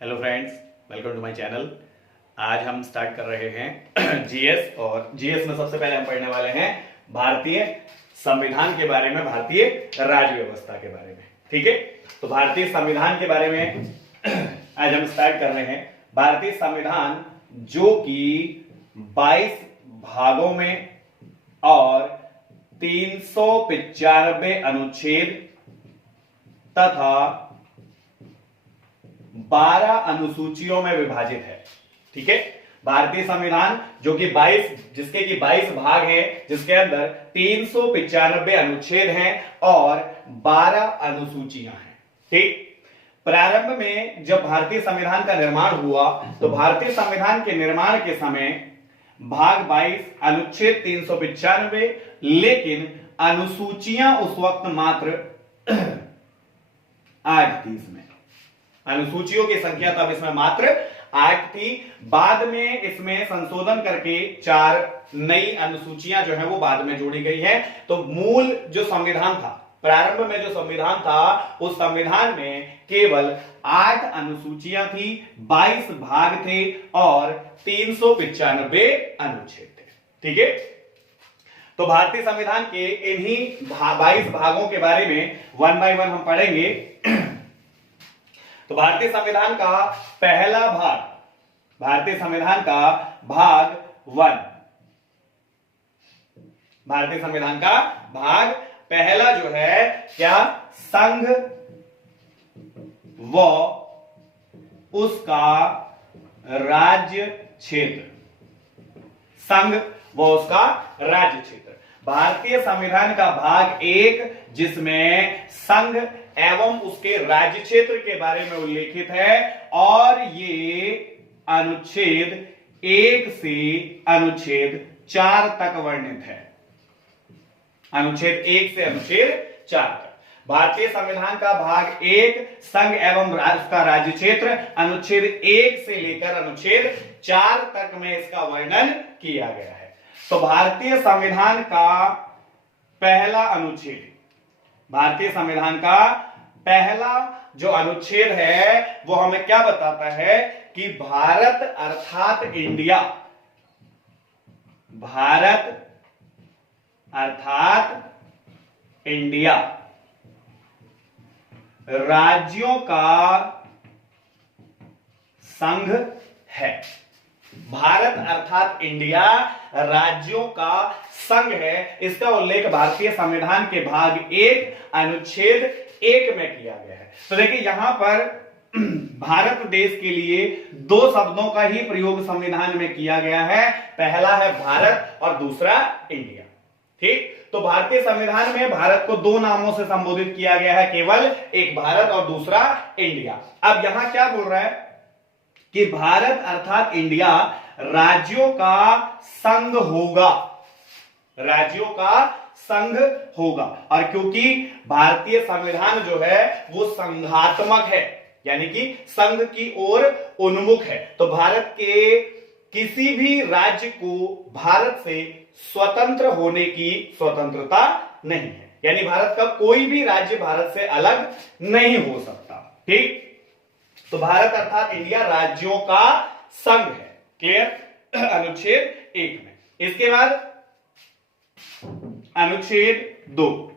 Hello friends, welcome to my channel. आज हम start कर रहे हैं जीएस। और जीएस में सबसे पहले हम पढ़ने वाले हैं भारतीय संविधान के बारे में, भारतीय राज्य व्यवस्था के बारे में। ठीक है, तो भारतीय संविधान के बारे में आज हम स्टार्ट कर रहे हैं। भारतीय संविधान जो कि 22 भागों में और 395 अनुच्छेद तथा 12 अनुसूचियों में विभाजित है। ठीक है, भारतीय संविधान जो कि 22 भाग हैं, जिसके अंदर 395 अनुच्छेद हैं और 12 अनुसूचियां हैं। ठीक, प्रारंभ में जब भारतीय संविधान का निर्माण हुआ तो भारतीय संविधान के निर्माण के समय भाग 22 अनुच्छेद 395, लेकिन अनुसूचियां उस वक्त मात्र 8 थी। इसमें अनुसूचियों की संख्या तब इसमें मात्र 8 थी। बाद में इसमें संशोधन करके 4 नई अनुसूचियां जो है वो बाद में जोड़ी गई है। तो मूल जो संविधान था, प्रारंभ में जो संविधान था, उस संविधान में केवल 8 अनुसूचियां थी, 22 भाग थे और 395 अनुच्छेद थे। ठीक है, तो भारतीय संविधान के इन्हीं 22 भागों के बारे में वन बाय वन हम पढ़ेंगे। तो भारतीय संविधान का पहला भाग, भारतीय संविधान का भाग 1, भारतीय संविधान का भाग पहला जो है क्या, संघ व उसका राज्य क्षेत्र। संघ व उसका राज्य क्षेत्र, भारतीय संविधान का भाग 1, जिसमें संघ एवं उसके राज्य क्षेत्र के बारे में उल्लेखित है। और ये अनुच्छेद 1 से अनुच्छेद 4 तक वर्णित है। अनुच्छेद 1 से अनुच्छेद 4 तक भारतीय संविधान का भाग 1, संघ एवं उसका राज्य क्षेत्र, अनुच्छेद 1 से लेकर अनुच्छेद 4 तक में इसका वर्णन किया गया है। तो भारतीय संविधान का पहला अनुच्छेद, भारतीय संविधान का पहला जो अनुच्छेद है वो हमें क्या बताता है कि भारत अर्थात इंडिया, भारत अर्थात इंडिया राज्यों का संघ है। भारत अर्थात इंडिया राज्यों का संघ है। इसका उल्लेख भारतीय संविधान के भाग 1 अनुच्छेद 1 में किया गया है। तो देखिए यहां पर भारत देश के लिए 2 शब्दों का ही प्रयोग संविधान में किया गया है। पहला है भारत और दूसरा इंडिया। ठीक, तो भारतीय संविधान में भारत को 2 नामों से संबोधित किया गया है, केवल एक भारत और दूसरा इंडिया। अब यहां क्या बोल रहा है कि भारत अर्थात इंडिया राज्यों का संघ होगा, राज्यों का संघ होगा। और क्योंकि भारतीय संविधान जो है वो संघात्मक है, यानी कि संघ की ओर उन्मुख है, तो भारत के किसी भी राज्य को भारत से स्वतंत्र होने की स्वतंत्रता नहीं है। यानी भारत का कोई भी राज्य भारत से अलग नहीं हो सकता। ठीक, तो भारत अर्थात इंडिया राज्यों का संघ है। क्लियर, अनुच्छेद 1 में। इसके बाद अनुच्छेद 2,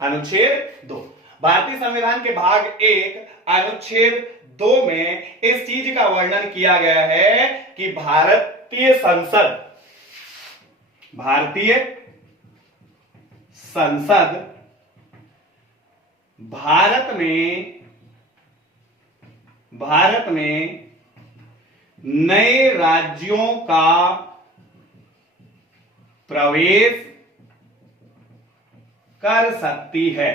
अनुच्छेद 2 भारतीय संविधान के भाग 1 अनुच्छेद 2 में इस चीज का वर्णन किया गया है कि भारतीय संसद, भारतीय संसद भारत में नए राज्यों का प्रवेश कर सकती है।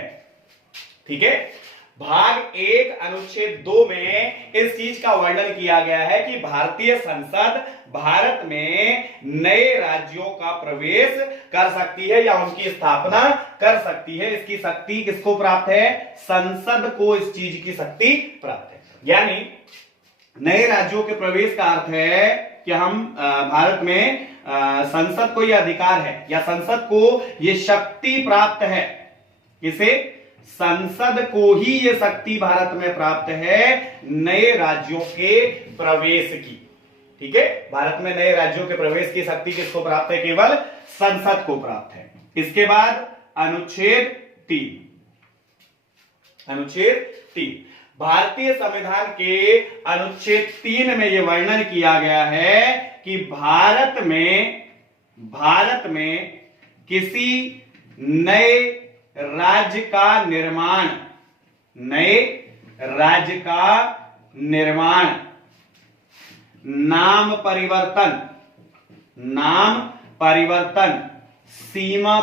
ठीक है, भाग 1 अनुच्छेद 2 में इस चीज का वर्णन किया गया है कि भारतीय संसद भारत में नए राज्यों का प्रवेश कर सकती है या उनकी स्थापना कर सकती है। इसकी शक्ति किसको प्राप्त है? संसद को इस चीज की शक्ति प्राप्त है। यानी नए राज्यों के प्रवेश का अर्थ है कि हम भारत में संसद को यह अधिकार है या संसद को यह शक्ति प्राप्त है, इसे संसद को ही ये शक्ति भारत में प्राप्त है नए राज्यों के प्रवेश की। ठीक है, भारत में नए राज्यों के प्रवेश की शक्ति किसको प्राप्त है? केवल संसद को प्राप्त है। इसके बाद अनुच्छेद 3, अनुच्छेद 3 भारतीय संविधान के अनुच्छेद 3 में यह वर्णन किया गया है कि भारत में किसी नए राज्य का निर्माण, नए राज्य का निर्माण, नाम परिवर्तन, सीमा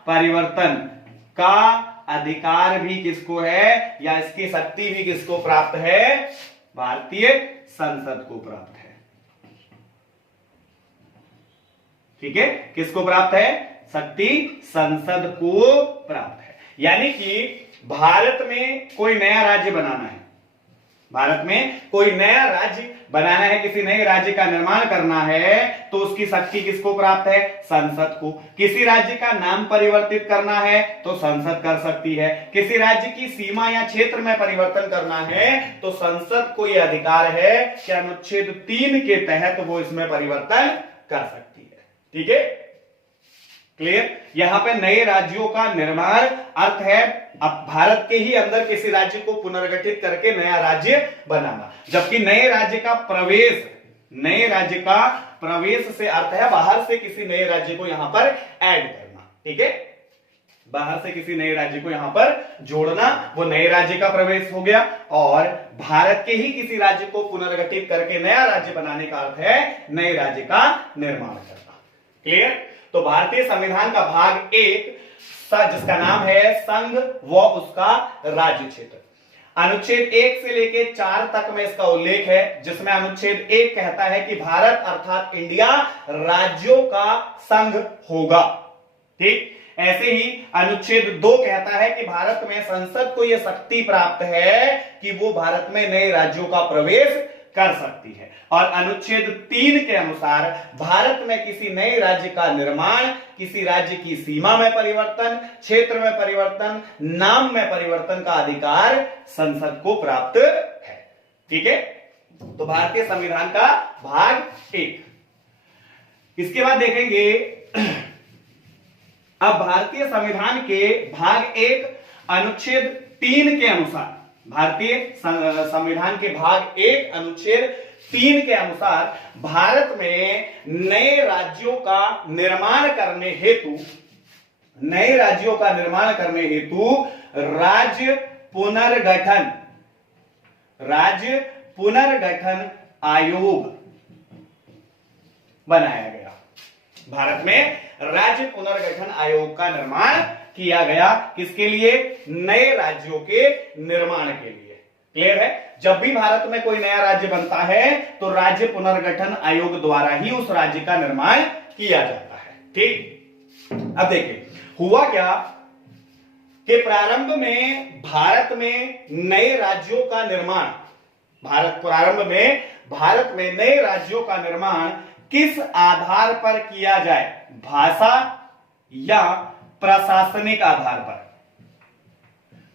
परिवर्तन का अधिकार भी किसको है, या इसकी शक्ति भी किसको प्राप्त है? भारतीय संसद को प्राप्त है। ठीक है, किसको प्राप्त है? शक्ति संसद को प्राप्त है। यानी कि भारत में कोई नया राज्य बनाना है, भारत में कोई नया राज्य बनाना है, किसी नए राज्य का निर्माण करना है, तो उसकी शक्ति किसको प्राप्त है? संसद को। किसी राज्य का नाम परिवर्तित करना है तो संसद कर सकती है। किसी राज्य की सीमा या क्षेत्र में परिवर्तन करना है तो संसद को यह अधिकार है कि अनुच्छेद 3 के तहत वो इसमें परिवर्तन कर सकती है। ठीक है, क्लियर? यहां पे नए राज्यों का निर्माण अर्थ है अब भारत के ही अंदर किसी राज्य को पुनर्गठित करके नया राज्य बनाना, जबकि नए राज्य का प्रवेश से अर्थ है बाहर से किसी नए राज्य को यहां पर ऐड करना। ठीक है, बाहर से किसी नए राज्य को यहां पर जोड़ना, वो नए राज्य का प्रवेश हो गया। और भारत के ही किसी राज्य को पुनर्गठित करके नया राज्य बनाने का अर्थ है नए राज्य का निर्माण करना। क्लियर? तो भारतीय संविधान का भाग 1 जिसका नाम है संघ व उसका राज्य क्षेत्र, अनुच्छेद 1 से लेके 4 तक में इसका उल्लेख है, जिसमें अनुच्छेद 1 कहता है कि भारत अर्थात इंडिया राज्यों का संघ होगा। ठीक, ऐसे ही अनुच्छेद 2 कहता है कि भारत में संसद को यह शक्ति प्राप्त है कि वो भारत में नए राज्यों का प्रवेश कर सकती है। और अनुच्छेद 3 के अनुसार भारत में किसी नए राज्य का निर्माण, किसी राज्य की सीमा में परिवर्तन, क्षेत्र में परिवर्तन, नाम में परिवर्तन का अधिकार संसद को प्राप्त है। ठीक है, तो भारतीय संविधान का भाग 1। इसके बाद देखेंगे अब भारतीय संविधान के भाग 1 अनुच्छेद 3 के अनुसार, भारतीय संविधान के भाग 1 अनुच्छेद 3 के अनुसार भारत में नए राज्यों का निर्माण करने हेतु राज्य पुनर्गठन आयोग बनाया गया। भारत में राज्य पुनर्गठन आयोग का निर्माण किया गया, किसके लिए? नए राज्यों के निर्माण के लिए। क्लियर है? जब भी भारत में कोई नया राज्य बनता है तो राज्य पुनर्गठन आयोग द्वारा ही उस राज्य का निर्माण किया जाता है। ठीक, अब देखिए हुआ क्या कि प्रारंभ में भारत में नए राज्यों का निर्माण, भारत में नए राज्यों का निर्माण किस आधार पर किया जाए? भाषा या प्रशासनिक आधार पर?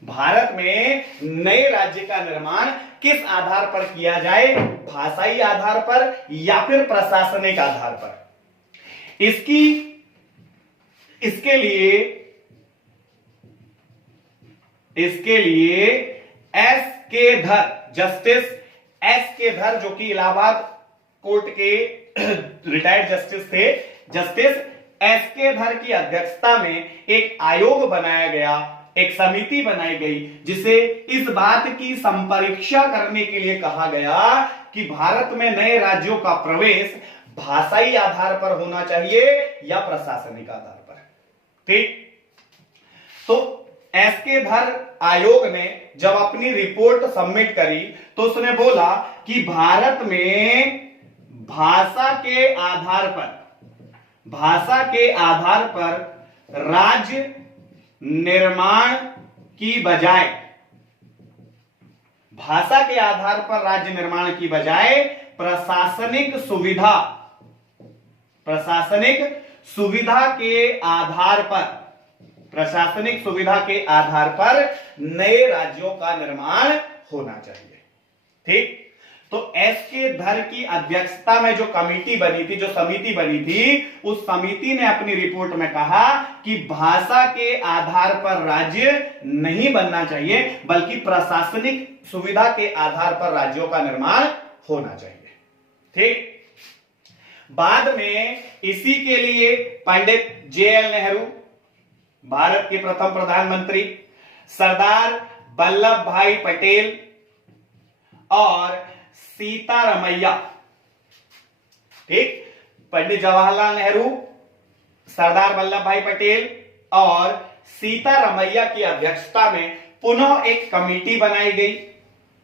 भारत में नए राज्य का निर्माण किस आधार पर किया जाए? भाषाई आधार पर या फिर प्रशासनिक आधार पर? इसके लिए जस्टिस एस के धर जो कि इलाहाबाद कोर्ट के रिटायर्ड जस्टिस थे, जस्टिस एस के धर की अध्यक्षता में एक आयोग बनाया गया, एक समिति बनाई गई, जिसे इस बात की संपरीक्षा करने के लिए कहा गया कि भारत में नए राज्यों का प्रवेश भाषाई आधार पर होना चाहिए या प्रशासनिक आधार पर। ठीक, तो एस के धर आयोग ने जब अपनी रिपोर्ट सबमिट करी तो उसने बोला कि भारत में भाषा के आधार पर राज्य निर्माण की बजाय प्रशासनिक सुविधा के आधार पर प्रशासनिक सुविधा के आधार पर नए राज्यों का निर्माण होना चाहिए। ठीक, तो एस के धर की अध्यक्षता में जो कमेटी बनी थी, जो समिति बनी थी, उस समिति ने अपनी रिपोर्ट में कहा कि भाषा के आधार पर राज्य नहीं बनना चाहिए, बल्कि प्रशासनिक सुविधा के आधार पर राज्यों का निर्माण होना चाहिए। ठीक, बाद में इसी के लिए पंडित JL नेहरू, भारत के प्रथम प्रधानमंत्री, सरदार वल्लभ भाई पटेल और सीतारमैया, ठीक, पंडित जवाहरलाल नेहरू, सरदार वल्लभ भाई पटेल और सीतारमैया की अध्यक्षता में पुनः एक कमेटी बनाई गई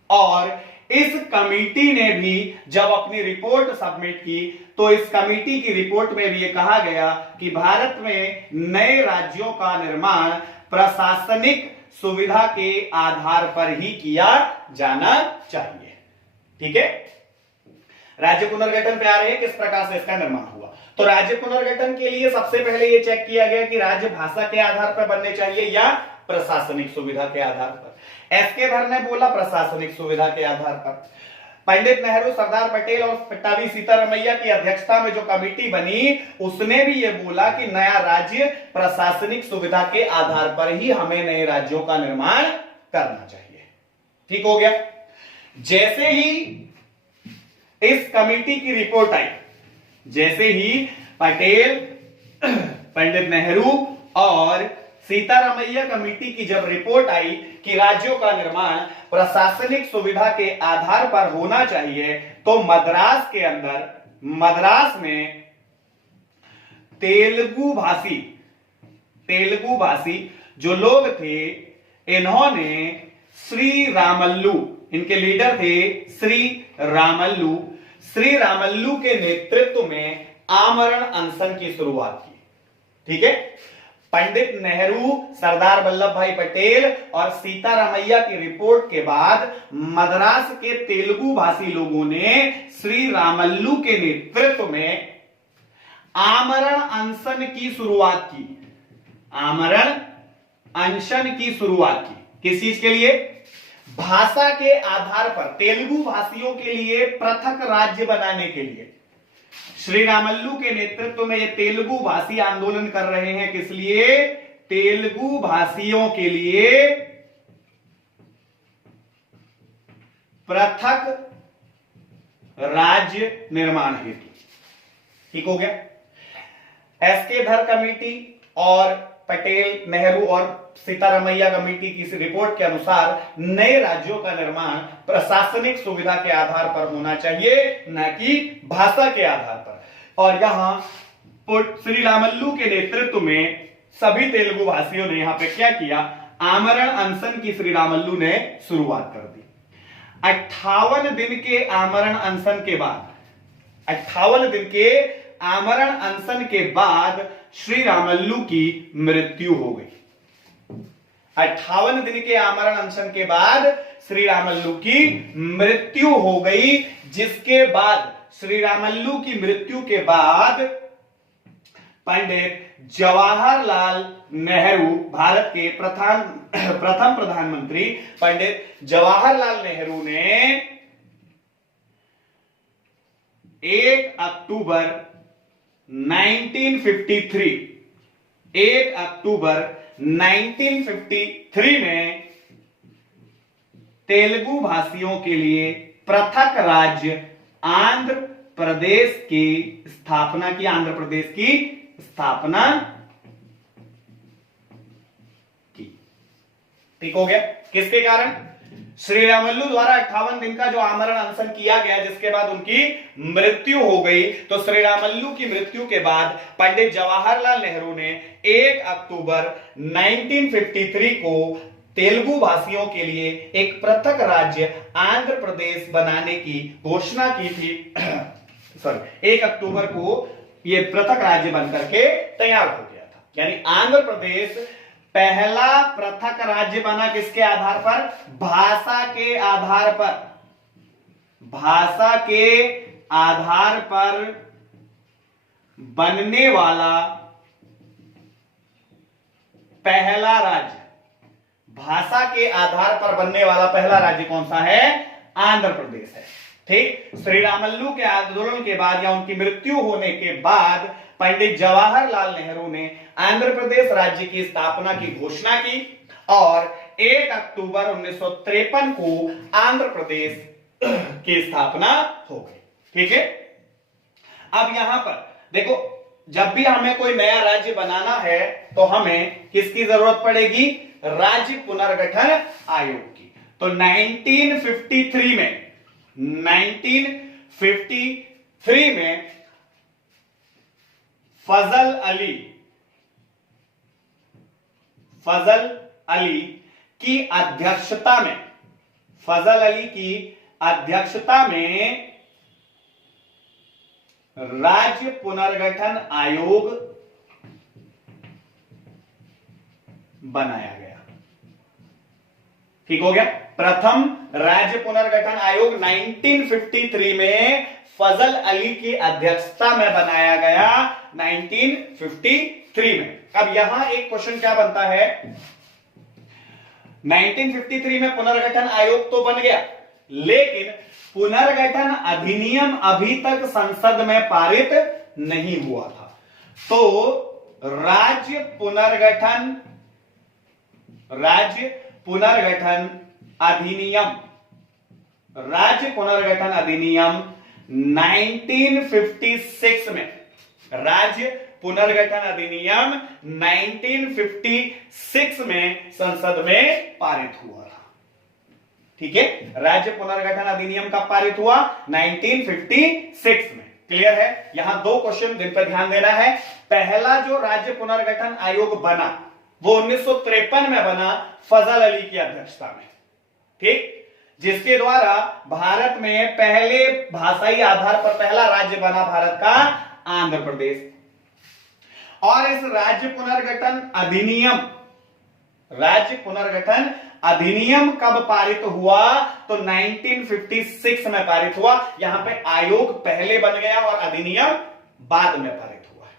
और इस कमेटी ने भी जब अपनी रिपोर्ट सबमिट की तो इस कमेटी की रिपोर्ट में भी यह कहा गया कि भारत में नए राज्यों का निर्माण प्रशासनिक सुविधा के आधार पर ही किया जाना चाहिए। ठीक है, राज्य पुनर्गठन पे आ रहे हैं, किस प्रकार से इसका निर्माण हुआ। तो राज्य पुनर्गठन के लिए सबसे पहले यह चेक किया गया कि राज्य भाषा के आधार पर बनने चाहिए या प्रशासनिक सुविधा के आधार पर। एस के धर ने बोला प्रशासनिक सुविधा के आधार पर। पंडित नेहरू, सरदार पटेल और पट्टाभी सीतारमैया की अध्यक्षता में जो कमेटी बनी, उसने भी यह बोला कि नया राज्य प्रशासनिक सुविधा के आधार पर ही हमें नए राज्यों का निर्माण करना चाहिए। ठीक हो गया। जैसे ही इस कमेटी की रिपोर्ट आई, जैसे ही पटेल, पंडित नेहरू और सीतारमैया कमेटी की जब रिपोर्ट आई कि राज्यों का निर्माण प्रशासनिक सुविधा के आधार पर होना चाहिए, तो मद्रास के अंदर, मद्रास में तेलुगु भाषी जो लोग थे, इन्होंने श्री रामल्लू, इनके लीडर थे श्री रामल्लू के नेतृत्व में आमरण अनशन की शुरुआत की। ठीक है, पंडित नेहरू, सरदार वल्लभ भाई पटेल और सीतारमैया की रिपोर्ट के बाद मद्रास के तेलुगु भाषी लोगों ने श्री रामल्लू के नेतृत्व में आमरण अनशन की शुरुआत की। आमरण अनशन की शुरुआत की किस चीज के लिए? भाषा के आधार पर तेलुगु भाषियों के लिए पृथक राज्य बनाने के लिए। श्री रामल्लू के नेतृत्व में ये तेलुगु भाषी आंदोलन कर रहे हैं। किस लिए? तेलुगु भाषियों के लिए पृथक राज्य निर्माण हेतु। ठीक हो गया। एस के धर कमेटी और पटेल, नेहरू और सीतारमैया कमेटी की इस रिपोर्ट के अनुसार नए राज्यों का निर्माण प्रशासनिक सुविधा के आधार पर होना चाहिए, न कि भाषा के आधार पर। और यहां श्री रामल्लू के नेतृत्व में सभी तेलुगु भाषियों ने यहां पे क्या किया? आमरण अनशन की श्री रामल्लू ने शुरुआत कर दी। 58 दिन के आमरण अनशन के बाद, 58 दिन के आमरण अनशन के बाद श्री रामल्लू की मृत्यु हो गई। 58 दिन के आमरण अनशन के बाद श्री रामल्लू की मृत्यु हो गई, जिसके बाद श्री रामल्लू की मृत्यु के बाद पंडित जवाहरलाल नेहरू, भारत के प्रथम प्रधानमंत्री पंडित जवाहरलाल नेहरू ने 1 अक्टूबर 1953 में तेलुगु भाषियों के लिए पृथक राज्य आंध्र प्रदेश की स्थापना की। आंध्र प्रदेश की स्थापना की। ठीक हो गया। किसके कारण? श्री रामल्लू द्वारा 58 दिन का जो आमरण अनशन किया गया, जिसके बाद उनकी मृत्यु हो गई। तो श्री रामल्लू की मृत्यु के बाद पंडित जवाहरलाल नेहरू ने 1 अक्टूबर 1953 को तेलुगु भाषियों के लिए एक पृथक राज्य आंध्र प्रदेश बनाने की घोषणा की थी। 1 अक्टूबर को यह पृथक राज्य बनकर के तैयार हो गया था। यानी आंध्र प्रदेश पहला पृथक राज्य बना। किसके आधार पर? भाषा के आधार पर। भाषा के आधार पर बनने वाला पहला राज्य, भाषा के आधार पर बनने वाला पहला राज्य कौन सा है? आंध्र प्रदेश है। ठीक, श्री रामल्लू के आंदोलन के बाद या उनकी मृत्यु होने के बाद पंडित जवाहरलाल नेहरू ने आंध्र प्रदेश राज्य की स्थापना की घोषणा की और 1 अक्टूबर 1953 को आंध्र प्रदेश की स्थापना हो गई। ठीक है, अब यहां पर देखो, जब भी हमें कोई नया राज्य बनाना है तो हमें किसकी जरूरत पड़ेगी? राज्य पुनर्गठन आयोग की। तो 1953 में फजल अली की अध्यक्षता में राज्य पुनर्गठन आयोग बनाया गया। ठीक हो गया, प्रथम राज्य पुनर्गठन आयोग 1953 में फजल अली की अध्यक्षता में बनाया गया, 1953 में। अब यहां एक क्वेश्चन क्या बनता है, 1953 में पुनर्गठन आयोग तो बन गया, लेकिन पुनर्गठन अधिनियम अभी तक संसद में पारित नहीं हुआ था। तो राज्य पुनर्गठन अधिनियम 1956 में, राज्य पुनर्गठन अधिनियम 1956 में संसद में पारित हुआ था। ठीक है, राज्य पुनर्गठन अधिनियम कब पारित हुआ? 1956 में। क्लियर है? यहां दो क्वेश्चन जिन पर ध्यान देना है। पहला जो राज्य पुनर्गठन आयोग बना वो 1953 में बना, फजल अली की अध्यक्षता में। ठीक, जिसके द्वारा भारत में पहले भाषाई आधार पर पहला राज्य बना भारत का आंध्र प्रदेश। और इस राज्य पुनर्गठन अधिनियम कब पारित हुआ? तो 1956 में पारित हुआ। यहां पे आयोग पहले बन गया और अधिनियम बाद में पारित हुआ है।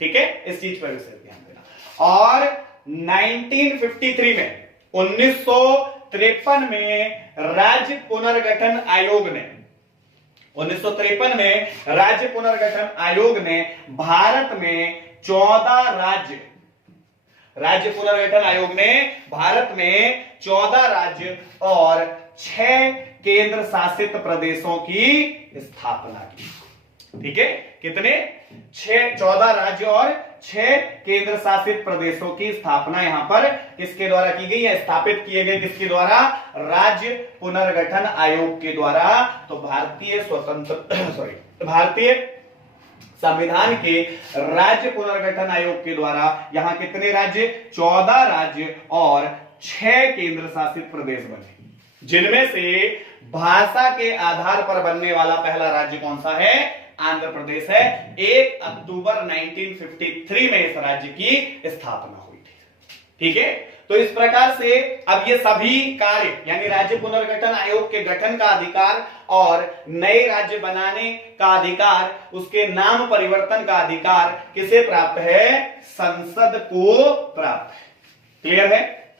ठीक है, इस चीज पर विशेष ध्यान देना। और 1953 में, 1953 में राज्य पुनर्गठन आयोग ने भारत में 14 राज्य और 6 केंद्र शासित प्रदेशों की स्थापना की। ठीक है, कितने? 14 राज्य और 6 केंद्र शासित प्रदेशों की स्थापना यहां पर किसके द्वारा की गई है? स्थापित किए गए किसके द्वारा? राज्य पुनर्गठन आयोग के द्वारा। तो भारतीय संविधान के राज्य पुनर्गठन आयोग के द्वारा यहां कितने राज्य? 14 राज्य और 6 केंद्र शासित प्रदेश बने, जिनमें से भाषा के आधार पर बनने वाला पहला राज्य कौन सा है? आंध्र प्रदेश है। 1 अक्टूबर 1953 में इस राज्य की स्थापना हुई थी। ठीक है, तो इस प्रकार से अब ये सभी कार्य, यानी राज्य पुनर्गठन आयोग के गठन का अधिकार और नए राज्य बनाने का अधिकार, उसके नाम परिवर्तन का अधिकार किसे प्राप्त है? संसद को प्राप्त है। क्लियर है?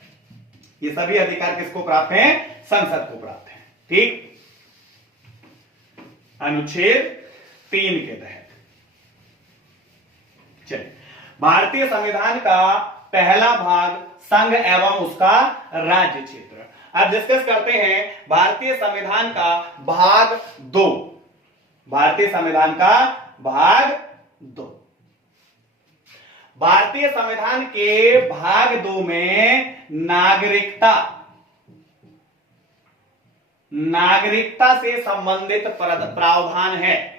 ये सभी अधिकार किसको प्राप्त हैं? संसद को प्राप्त है। ठीक, अनुच्छेद 3 के तहत चलिए, भारतीय संविधान का पहला भाग संघ एवं उसका राज्य क्षेत्र। अब डिस्कस करते हैं भारतीय संविधान का भाग 2। भारतीय संविधान का भाग 2। भारतीय संविधान के भाग 2 में नागरिकता से संबंधित प्रावधान है।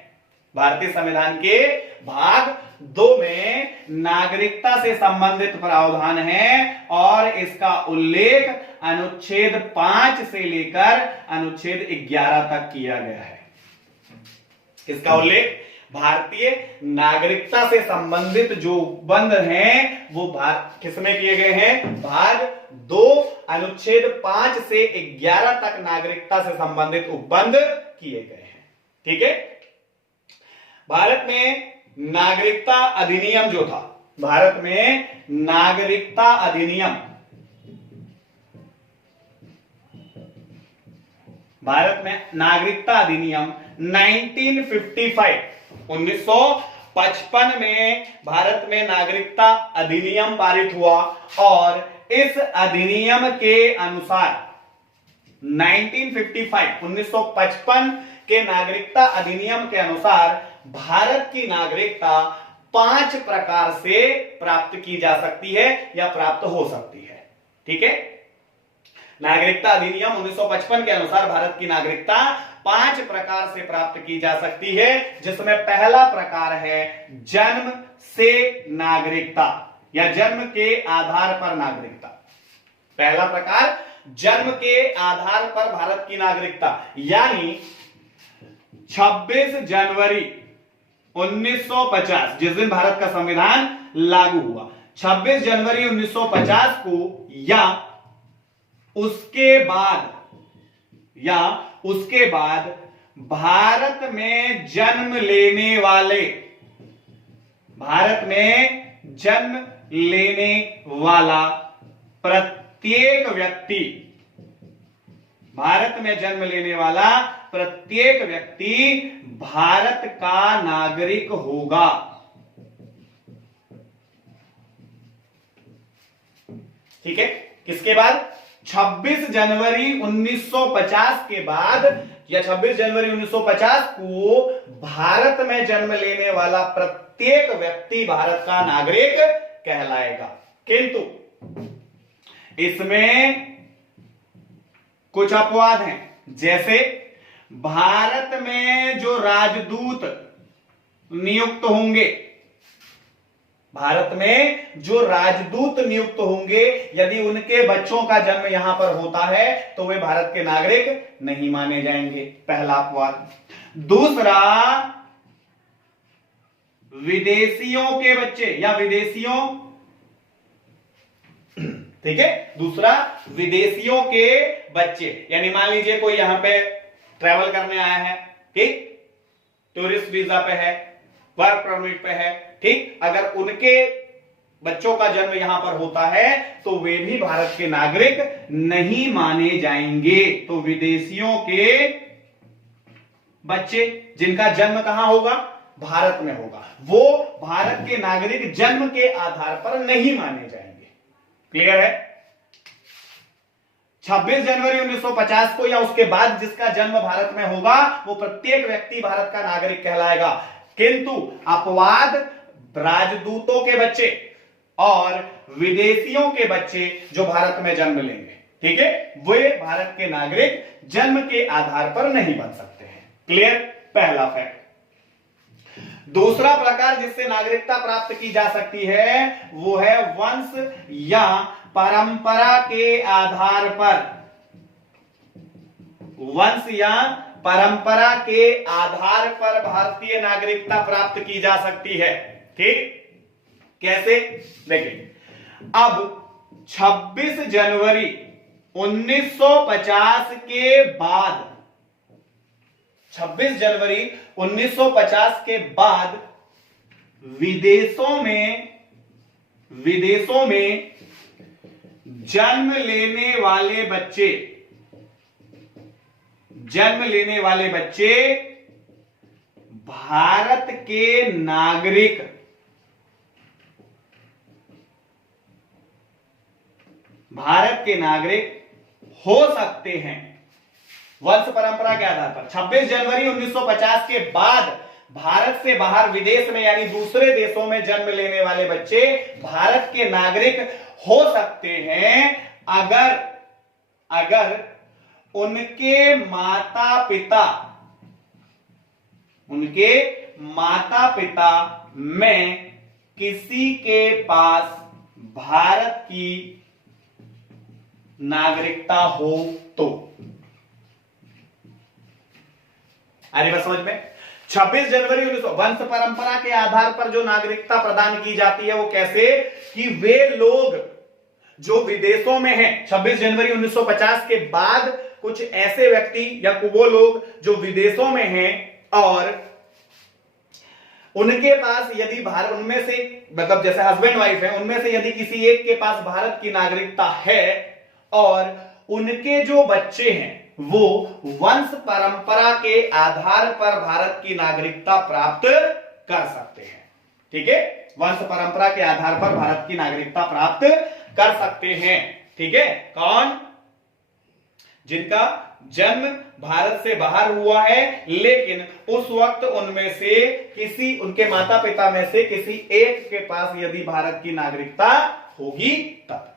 भारतीय संविधान के भाग 2 में नागरिकता से संबंधित प्रावधान है और इसका उल्लेख अनुच्छेद 5 से लेकर अनुच्छेद 11 तक किया गया है। इसका उल्लेख भारतीय नागरिकता से संबंधित जो उपबंध हैं वो किसमें किए गए हैं? भाग 2 अनुच्छेद 5 से 11 तक नागरिकता से संबंधित उपबंध किए गए हैं। ठीक है, भारत में नागरिकता अधिनियम जो था भारत में नागरिकता अधिनियम, भारत में नागरिकता अधिनियम 1955, 1955 में भारत में नागरिकता अधिनियम पारित हुआ और इस अधिनियम के अनुसार 1955 के नागरिकता अधिनियम के अनुसार भारत की नागरिकता 5 प्रकार से प्राप्त की जा सकती है या प्राप्त हो सकती है। ठीक है, नागरिकता अधिनियम 1955 के अनुसार भारत की नागरिकता 5 प्रकार से प्राप्त की जा सकती है, जिसमें पहला प्रकार है जन्म से नागरिकता या जन्म के आधार पर नागरिकता। पहला प्रकार जन्म के आधार पर भारत की नागरिकता, यानी 26 जनवरी 1950 जिस दिन भारत का संविधान लागू हुआ, 26 जनवरी 1950 को या उसके बाद भारत में जन्म लेने वाला प्रत्येक व्यक्ति भारत का नागरिक होगा। ठीक है, किसके बाद? 26 जनवरी 1950 के बाद या 26 जनवरी 1950 को भारत में जन्म लेने वाला प्रत्येक व्यक्ति भारत का नागरिक कहलाएगा। किंतु इसमें कुछ अपवाद हैं, जैसे भारत में जो राजदूत नियुक्त होंगे, यदि उनके बच्चों का जन्म यहां पर होता है तो वे भारत के नागरिक नहीं माने जाएंगे। पहला अपवाद। दूसरा, विदेशियों के बच्चे या ठीक है, दूसरा विदेशियों के बच्चे, यानी मान लीजिए कोई यहां पे ट्रैवल करने आया है, ठीक, टूरिस्ट वीजा पे है, वर्क परमिट पे है, ठीक, अगर उनके बच्चों का जन्म यहां पर होता है तो वे भी भारत के नागरिक नहीं माने जाएंगे। तो विदेशियों के बच्चे जिनका जन्म कहां होगा? भारत में होगा, वो भारत के नागरिक जन्म के आधार पर नहीं माने जाएंगे। क्लियर है? 26 जनवरी 1950 को या उसके बाद जिसका जन्म भारत में होगा वो प्रत्येक व्यक्ति भारत का नागरिक कहलाएगा। किंतु अपवाद राजदूतों के बच्चे और विदेशियों के बच्चे जो भारत में जन्म लेंगे, ठीक है, वे भारत के नागरिक जन्म के आधार पर नहीं बन सकते हैं। क्लियर? पहला फैक्ट। दूसरा प्रकार जिससे नागरिकता प्राप्त की जा सकती है वो है वंश या परंपरा के आधार पर। वंश या परंपरा के आधार पर भारतीय नागरिकता प्राप्त की जा सकती है। ठीक, कैसे? देखिए, अब 26 जनवरी 1950 के बाद, 26 जनवरी 1950 के बाद विदेशों में जन्म लेने वाले बच्चे भारत के नागरिक हो सकते हैं वंश परंपरा के आधार पर। 26 जनवरी 1950 के बाद भारत से बाहर विदेश में यानी दूसरे देशों में जन्म लेने वाले बच्चे भारत के नागरिक हो सकते हैं अगर उनके माता पिता में किसी के पास भारत की नागरिकता हो तो। अरे बस समझ में? 26 जनवरी 1900 वंश परंपरा के आधार पर जो नागरिकता प्रदान की जाती है वो कैसे? कि वे लोग जो विदेशों में हैं, 26 जनवरी 1950 के बाद कुछ ऐसे व्यक्ति या वो लोग जो विदेशों में हैं और उनके पास यदि भारत, उनमें से मतलब जैसे हस्बैंड वाइफ है, उनमें से यदि किसी एक के पास भारत की नागरिकता है और उनके जो बच्चे हैं वो वंश परंपरा के आधार पर भारत की नागरिकता प्राप्त कर सकते हैं। ठीक है, वंश परंपरा के आधार पर भारत की नागरिकता प्राप्त कर सकते हैं। ठीक है, कौन? जिनका जन्म भारत से बाहर हुआ है लेकिन उस वक्त उनमें से किसी, उनके माता पिता में से किसी एक के पास यदि भारत की नागरिकता होगी तब।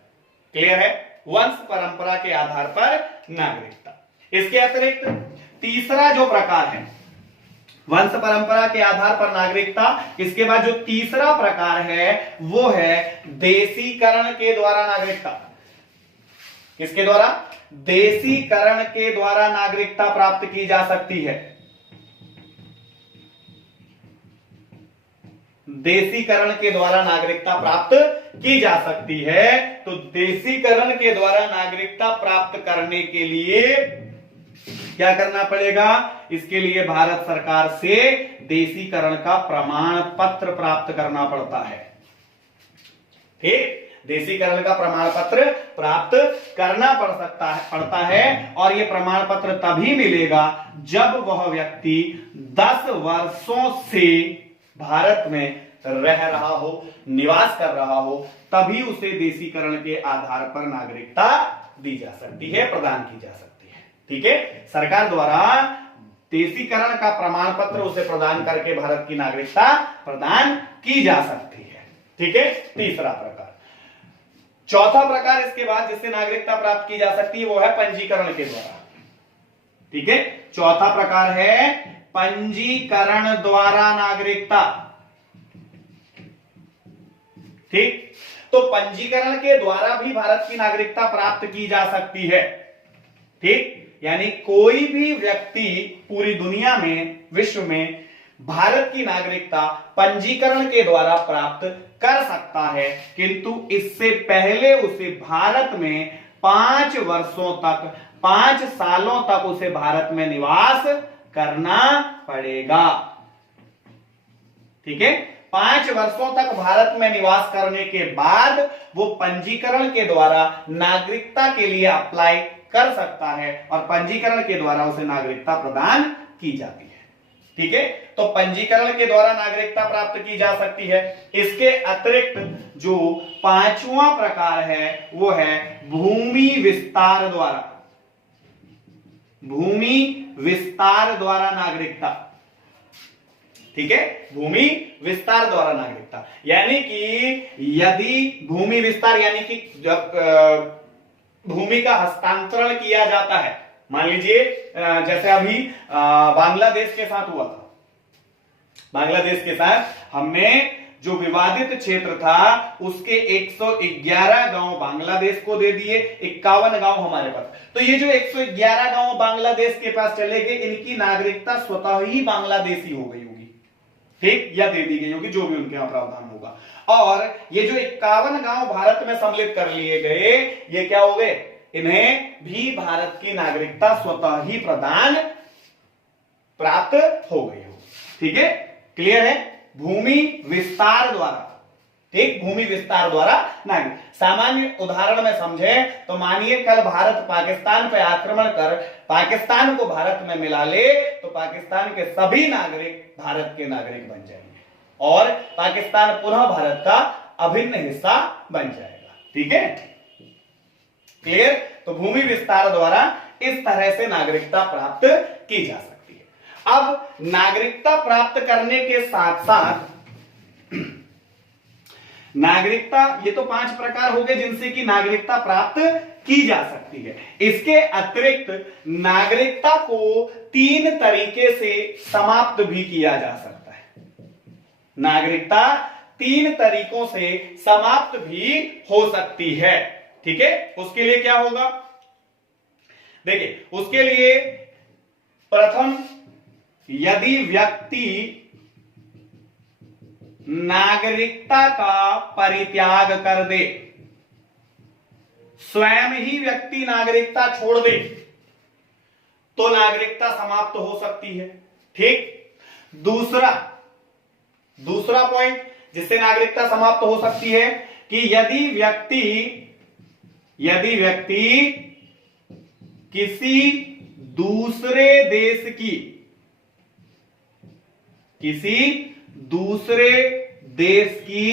क्लियर है? वंश परंपरा के आधार पर नागरिकता। इसके अतिरिक्त तीसरा जो प्रकार है वंश परंपरा के आधार पर नागरिकता, इसके बाद जो तीसरा प्रकार है वो है देशीकरण के द्वारा नागरिकता। किसके द्वारा? देशीकरण के द्वारा नागरिकता प्राप्त की जा सकती है। देशीकरण के द्वारा नागरिकता प्राप्त की जा सकती है। तो देशीकरण के द्वारा नागरिकता प्राप्त करने के लिए क्या करना पड़ेगा? इसके लिए भारत सरकार से देशीकरण का प्रमाण पत्र प्राप्त करना पड़ता है। ठीक, देशीकरण का प्रमाण पत्र प्राप्त करना पड़ता है और यह प्रमाण पत्र तभी मिलेगा जब वह व्यक्ति 10 वर्षों से भारत में रह रहा हो, निवास कर रहा हो, तभी उसे देशीकरण के आधार पर नागरिकता दी जा सकती है, प्रदान की जा सकती है। ठीक है, सरकार द्वारा देशीकरण का प्रमाण पत्र उसे प्रदान करके भारत की नागरिकता प्रदान की जा सकती है। ठीक है, तीसरा प्रकार। चौथा प्रकार इसके बाद जिससे नागरिकता प्राप्त की जा सकती है वो है पंजीकरण के द्वारा। ठीक है, चौथा प्रकार है पंजीकरण द्वारा नागरिकता। ठीक, तो पंजीकरण के द्वारा भी भारत की नागरिकता प्राप्त की जा सकती है। ठीक, यानी कोई भी व्यक्ति पूरी दुनिया में, विश्व में भारत की नागरिकता पंजीकरण के द्वारा प्राप्त कर सकता है, किंतु इससे पहले उसे भारत में 5 वर्षों तक, 5 सालों तक उसे भारत में निवास करना पड़ेगा। ठीक है, 5 वर्षों तक भारत में निवास करने के बाद वो पंजीकरण के द्वारा नागरिकता के लिए अप्लाई कर सकता है और पंजीकरण के द्वारा उसे नागरिकता प्रदान की जाती है। ठीक है, तो पंजीकरण के द्वारा नागरिकता प्राप्त की जा सकती है। इसके अतिरिक्त जो पांचवा प्रकार है वो है भूमि विस्तार द्वारा। भूमि विस्तार द्वारा नागरिकता। ठीक है, भूमि विस्तार द्वारा नागरिकता, यानी कि यदि भूमि विस्तार यानी कि जब भूमि का हस्तांतरण किया जाता है, मान लीजिए जैसे अभी बांग्लादेश के साथ हुआ था। बांग्लादेश के साथ हमने जो विवादित क्षेत्र था उसके 111 गांव बांग्लादेश को दे दिए, 51 गांव हमारे पास। तो ये जो 111 गांव बांग्लादेश के पास चले गए, इनकी नागरिकता स्वतः ही बांग्लादेशी हो गई होगी। ठीक, या दे दी गई होगी, जो भी उनके यहां प्रावधान होगा। और ये जो 51 गांव भारत में सम्मिलित कर लिए गए, ये क्या हो गए? इन्हें भी भारत की नागरिकता स्वतः ही प्रदान प्राप्त हो गई हो। ठीक है, क्लियर है? भूमि विस्तार द्वारा। ठीक, भूमि विस्तार द्वारा नागरिक। सामान्य उदाहरण में समझे तो मानिए कल भारत पाकिस्तान पर आक्रमण कर पाकिस्तान को भारत में मिला ले, तो पाकिस्तान के सभी नागरिक भारत के नागरिक बन जाएंगे और पाकिस्तान पुनः भारत का अभिन्न हिस्सा बन जाएगा। ठीक है, क्लियर? तो भूमि विस्तार द्वारा इस तरह से नागरिकता प्राप्त की जा सकती है। अब नागरिकता प्राप्त करने के साथ साथ नागरिकता, ये तो 5 प्रकार हो गए जिनसे कि नागरिकता प्राप्त की जा सकती है। इसके अतिरिक्त नागरिकता को 3 तरीके से समाप्त भी किया जा सकता है। नागरिकता 3 तरीकों से समाप्त भी हो सकती है। ठीक है, उसके लिए क्या होगा? देखिए, उसके लिए प्रथम, यदि व्यक्ति नागरिकता का परित्याग कर दे, स्वयं ही व्यक्ति नागरिकता छोड़ दे, तो नागरिकता समाप्त हो सकती है। ठीक, दूसरा, दूसरा पॉइंट जिससे नागरिकता समाप्त हो सकती है कि यदि व्यक्ति किसी दूसरे देश की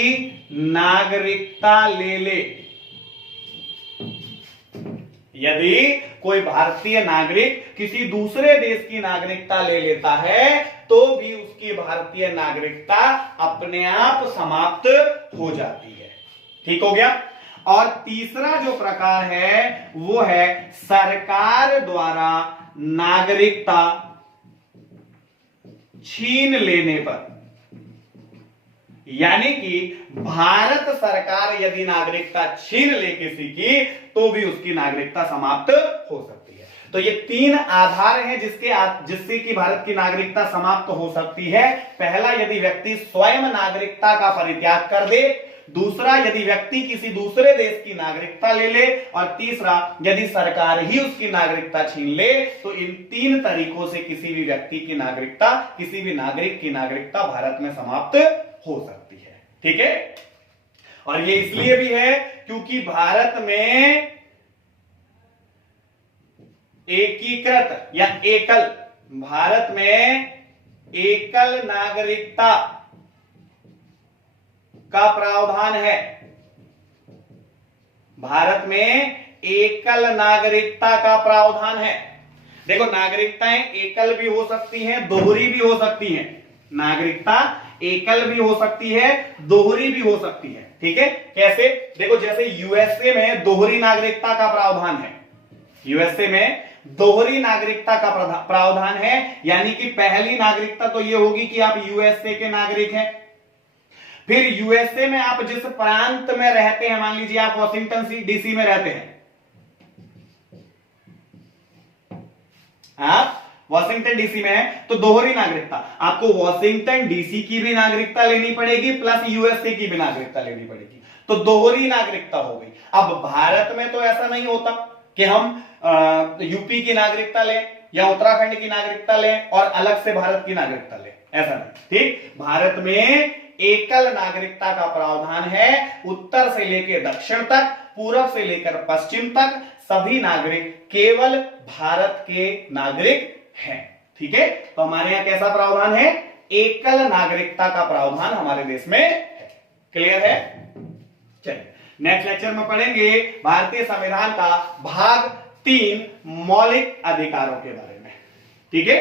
नागरिकता ले ले। यदि कोई भारतीय नागरिक किसी दूसरे देश की नागरिकता ले लेता है तो भी उसकी भारतीय नागरिकता अपने आप समाप्त हो जाती है। ठीक हो गया। और तीसरा जो प्रकार है वो है सरकार द्वारा नागरिकता छीन लेने पर। यानी कि भारत सरकार यदि नागरिकता छीन ले किसी की तो भी उसकी नागरिकता समाप्त हो सकती है। तो ये तीन आधार हैं जिससे कि भारत की नागरिकता समाप्त हो सकती है। पहला, यदि व्यक्ति स्वयं नागरिकता का परित्याग कर दे। दूसरा, यदि व्यक्ति किसी दूसरे देश की नागरिकता ले ले। और तीसरा, यदि सरकार ही उसकी नागरिकता छीन ले। तो इन तीन तरीकों से किसी भी व्यक्ति की नागरिकता, किसी भी नागरिक की नागरिकता भारत में समाप्त हो सकती है। ठीक है। और ये इसलिए भी है क्योंकि भारत में एकीकृत या भारत में एकल नागरिकता का प्रावधान है। भारत में एकल नागरिकता का प्रावधान है। देखो, नागरिकताएं एकल भी हो सकती हैं, दोहरी भी हो सकती हैं। नागरिकता एकल भी हो सकती है, दोहरी भी हो सकती है। ठीक है। कैसे? देखो, जैसे यूएसए में दोहरी नागरिकता का प्रावधान है। यूएसए में दोहरी नागरिकता का प्रावधान है। यानी कि पहली नागरिकता तो यह होगी कि आप यूएसए के नागरिक हैं। फिर यूएसए में आप जिस प्रांत में रहते हैं, मान लीजिए आप वॉशिंगटन डीसी में रहते हैं, आप वॉशिंगटन डीसी में है तो दोहरी नागरिकता, आपको वॉशिंगटन डीसी की भी नागरिकता लेनी पड़ेगी प्लस यूएसए की भी नागरिकता लेनी पड़ेगी। तो दोहरी नागरिकता हो गई। अब भारत में तो ऐसा नहीं होता कि हम यूपी की नागरिकता लें या उत्तराखंड की नागरिकता लें और अलग से भारत की नागरिकता लें, ऐसा नहीं। ठीक। भारत में एकल नागरिकता का प्रावधान है। उत्तर से लेकर दक्षिण तक, पूर्व से लेकर पश्चिम तक सभी नागरिक केवल भारत के नागरिक हैं। ठीक है। तो हमारे यहां कैसा प्रावधान है? एकल नागरिकता का प्रावधान हमारे देश में है। क्लियर है? चलिए नेक्स्ट लेक्चर में पढ़ेंगे भारतीय संविधान का भाग 3 मौलिक अधिकारों के बारे में। ठीक है।